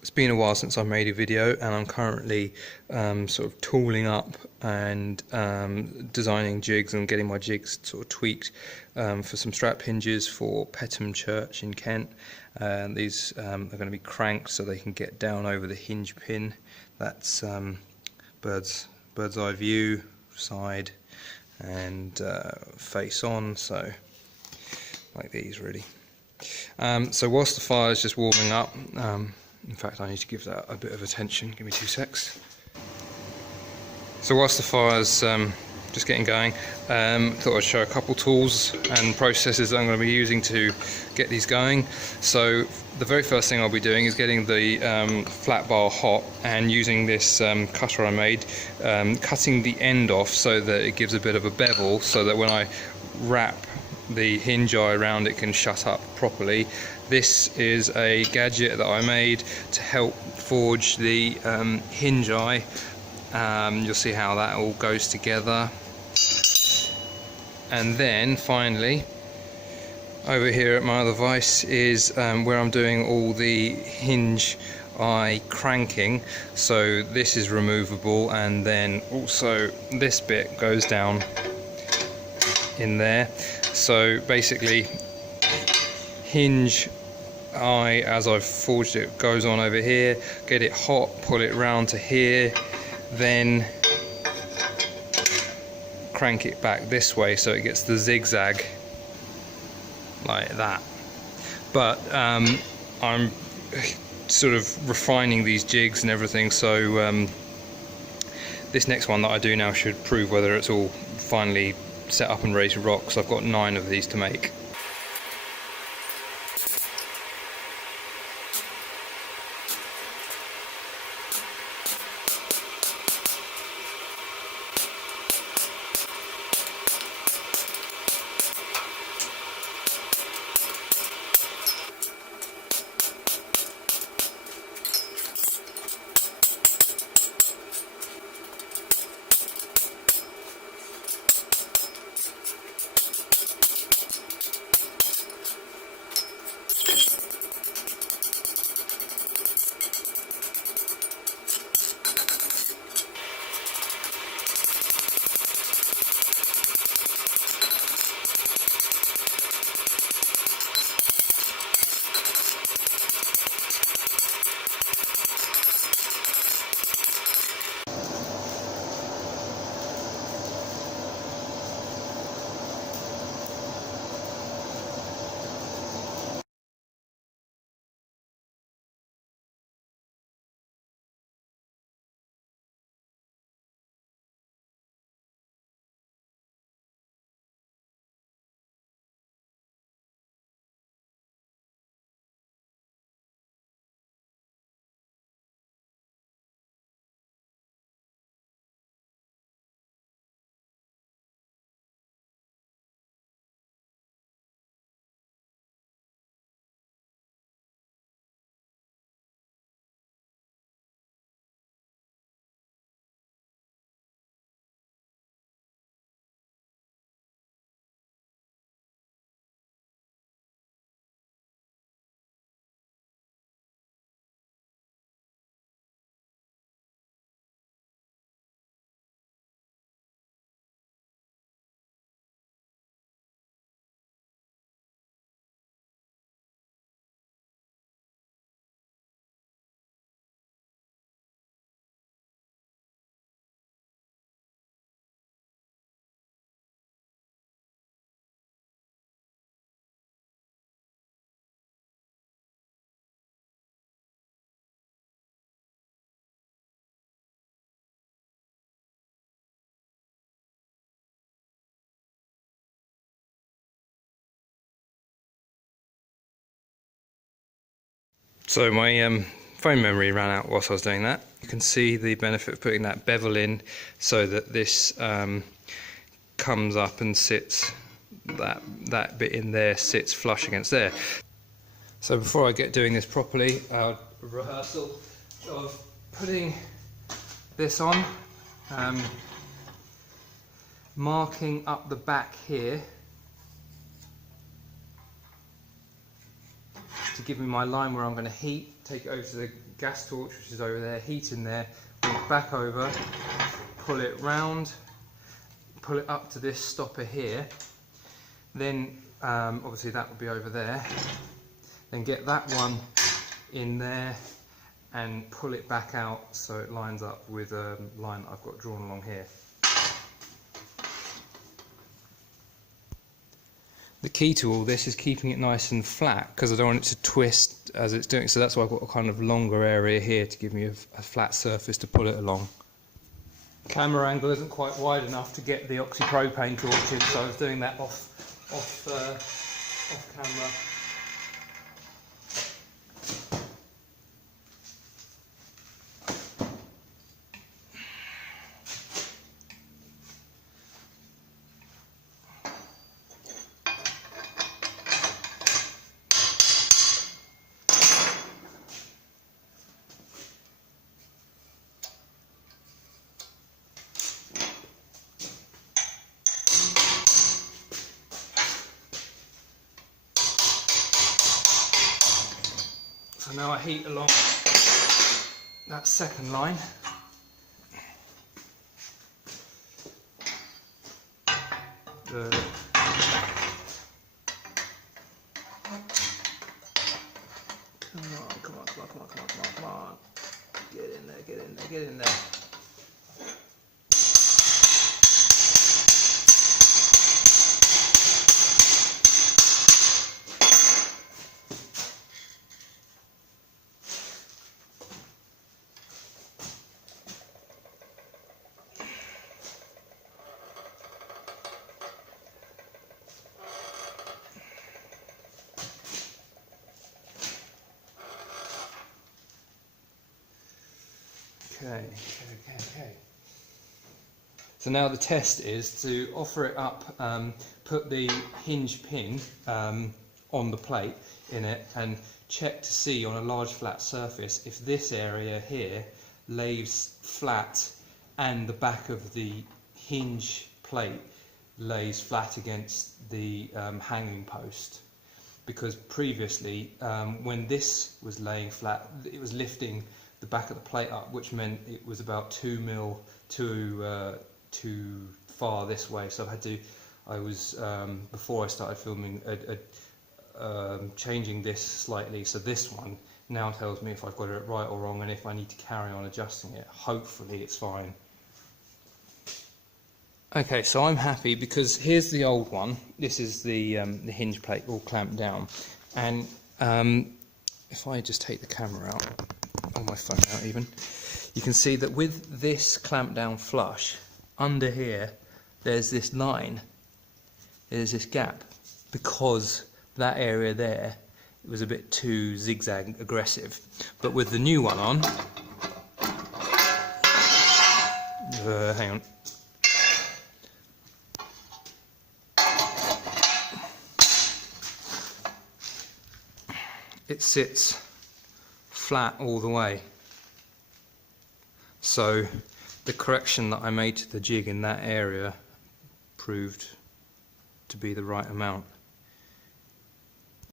It's been a while since I made a video, and I'm currently sort of tooling up and designing jigs and getting my jigs sort of tweaked for some strap hinges for Peckham Church in Kent. These are going to be cranked so they can get down over the hinge pin. That's bird's eye view, side and face on, so like these really. So whilst the fire is just warming up, in fact I need to give that a bit of attention, give me 2 secs. So whilst the fire's just getting going, thought I'd show a couple tools and processes that I'm going to be using to get these going. So the very first thing I'll be doing is getting the flat bar hot and using this cutter I made, cutting the end off so that it gives a bit of a bevel, so that when I wrap the hinge eye around it can shut up properly. This is a gadget that I made to help forge the hinge eye. You'll see how that all goes together. And then finally, over here at my other vise is where I'm doing all the hinge eye cranking. So this is removable, and then also this bit goes down in there. So basically, hinge eye, as I've forged it, goes on over here, get it hot, pull it round to here, then crank it back this way so it gets the zigzag like that. But I'm sort of refining these jigs and everything, so this next one that I do now should prove whether it's all finally set up and ready to rock. So I've got 9 of these to make. So my phone memory ran out whilst I was doing that. You can see the benefit of putting that bevel in so that this comes up and sits, that bit in there sits flush against there. So before I get doing this properly, a rehearsal of putting this on, marking up the back here to give me my line where I'm going to heat, take it over to the gas torch, which is over there, heat in there, bring it back over, pull it round, pull it up to this stopper here, then obviously that will be over there, then get that one in there and pull it back out so it lines up with a line that I've got drawn along here. The key to all this is keeping it nice and flat, because I don't want it to twist as it's doing, so that's why I've got a kind of longer area here to give me a flat surface to pull it along. Camera angle isn't quite wide enough to get the oxypropane torch in, so I was doing that off camera. So now I heat along that second line. Come on. Get in there. Okay. So now the test is to offer it up, put the hinge pin on the plate in it and check to see on a large flat surface if this area here lays flat and the back of the hinge plate lays flat against the hanging post. Because previously when this was laying flat, it was lifting the back of the plate up, which meant it was about 2 mil too far this way. So I was before I started filming, changing this slightly. So this one now tells me if I've got it right or wrong, and if I need to carry on adjusting it. Hopefully it's fine. Okay, so I'm happy because here's the old one. This is the hinge plate all clamped down, and if I just take the camera out, or my phone out even, you can see that with this clamped down flush, under here there's this line, there's this gap, because that area there, it was a bit too zigzag aggressive. But with the new one on, hang on, it sits flat all the way. So the correction that I made to the jig in that area proved to be the right amount.